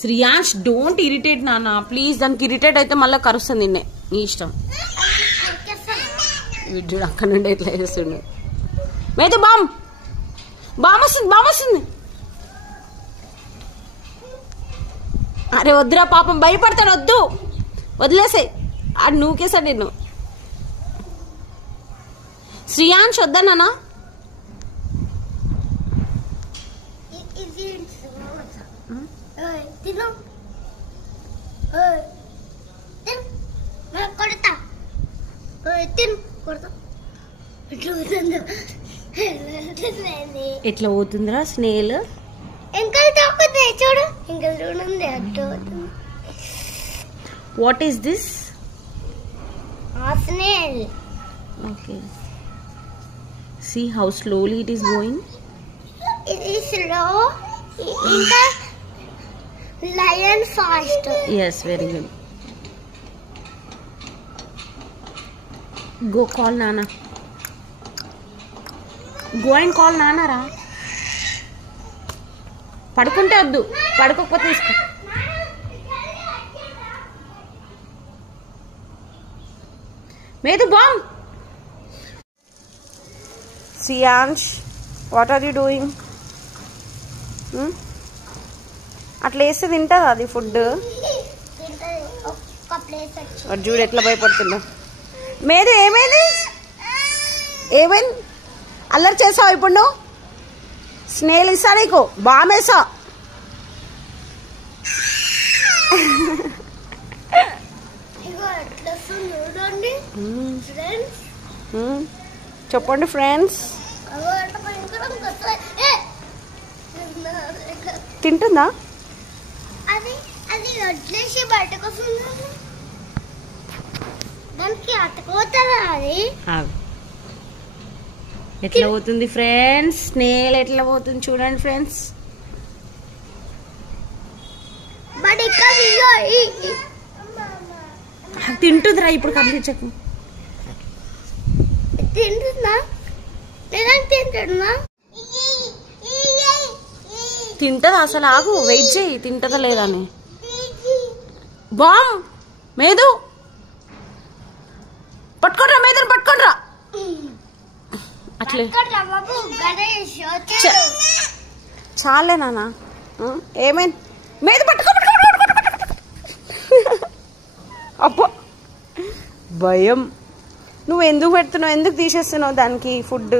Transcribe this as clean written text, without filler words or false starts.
Shriyansh don't irritate నాన్న please. దానికి irritate అయితే మళ్ళీ కరుస్తుంది నిన్నే. నీ ఇష్టం. వీడు అక్కడ నుండి ఎట్లా చేస్తుండే. మేత బామ్ వస్తుంది. అరే వద్దురా పాపం భయపడతాడు. వద్దు వదిలేసాయి. ఆడు నూకేసాడు నిన్ను. శ్రీయాంష్ వద్దా నాన్న. ఎట్లా పోతుందిరా స్నేల్. చూడు ఇంకా చూడండి. What is this? Snail. Okay. See how slowly it is going. It is slow. It's a lion fast. Yes, very good. Go call Nana. Go and call Nana ra. పడుకుంటే వద్దు, పడుకోకపోతే తీసుకో. మేదు balm. Shriyansh what are you doing? అట్లా వేస్తే తింటుందా అది food? చూడు ఎట్లా భయపడుతుందో. మేదు ఏమైంది? అల్లరి చేసావు ఇప్పుడు నువ్వు? స్నేల్ ఇస్తా నీకు, బామేసా. చెప్పండి ఫ్రెండ్స్. తింటుందా? ఎట్లా పోతుంది ఫ్రెండ్స్? స్నేల్ ఎట్లా పోతుంది చూడండి ఫ్రెండ్స్. తింటుందిరా ఇప్పుడు. కదిలించకు. తింటదా అసలు? ఆగు, వెయిట్ చేయి. తింటదా లేదని. బామ్ మేదు పట్టుకోరా, మేదని పట్టుకోరా. అట్లే చాలే నాన్న. ఏమైంది? మేదు పట్టుకో. అబ్బో భయం. నువ్వు ఎందుకు పెడుతున్నావు? ఎందుకు తీసేస్తున్నావు దానికి ఫుడ్?